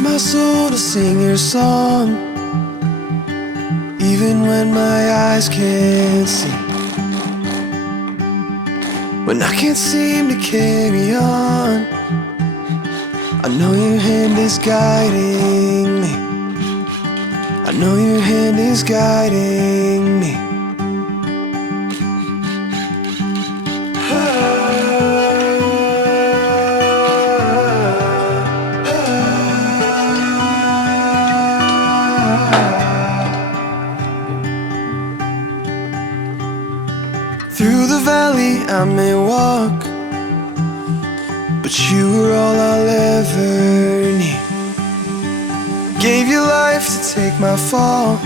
takes my soul to sing your song, even when my eyes can't see. When I can't seem to carry on, I know your hand is guiding me. I know your hand is guiding me. Through the valley I may walk, but you are all I'll ever need. Gave your life to take my fall,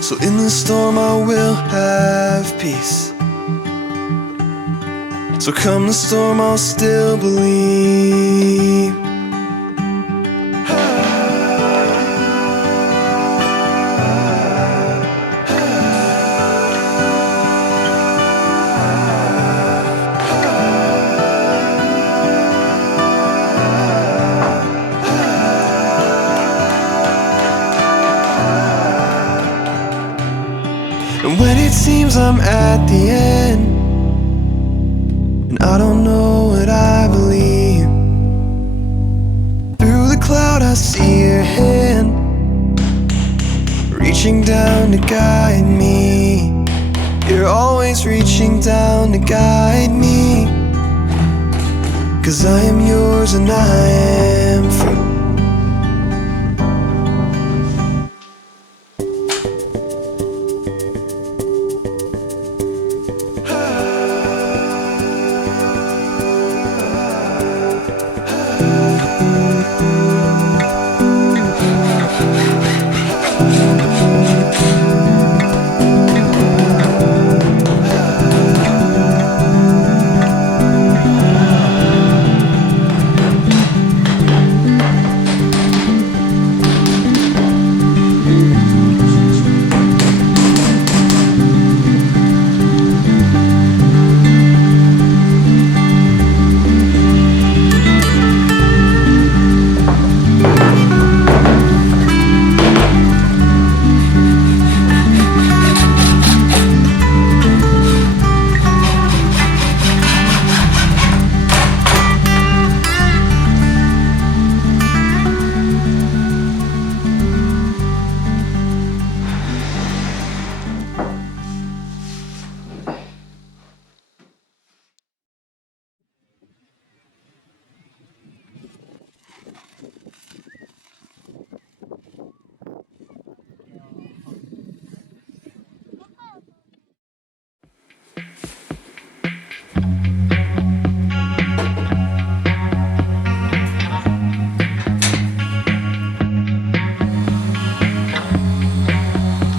so in the storm I will have peace. So come the storm I'll still believe. And when it seems I'm at the end, and I don't know what I believe, through the cloud I see your hand, reaching down to guide me. You're always reaching down to guide me, 'cause I am yours and I am free.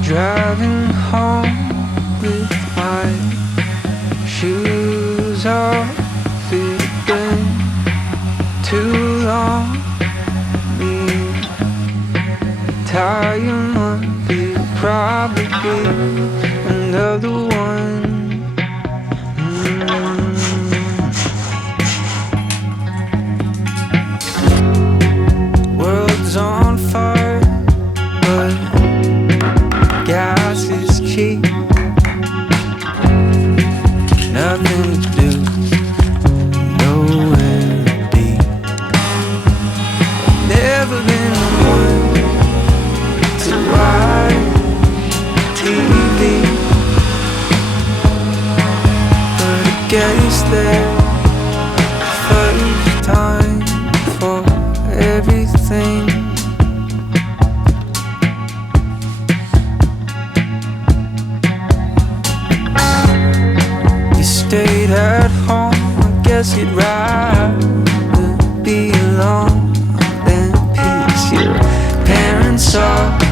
Driving home with my shoes off, it's been too long. Need tire month, it'll probably be another one. World's on fire, but gas is cheap. Nothing to do, nowhere to be. Never been one to watch TV, but I guess that first time for everything. Stayed at home, I guess you'd rather be alone than piss your parents off.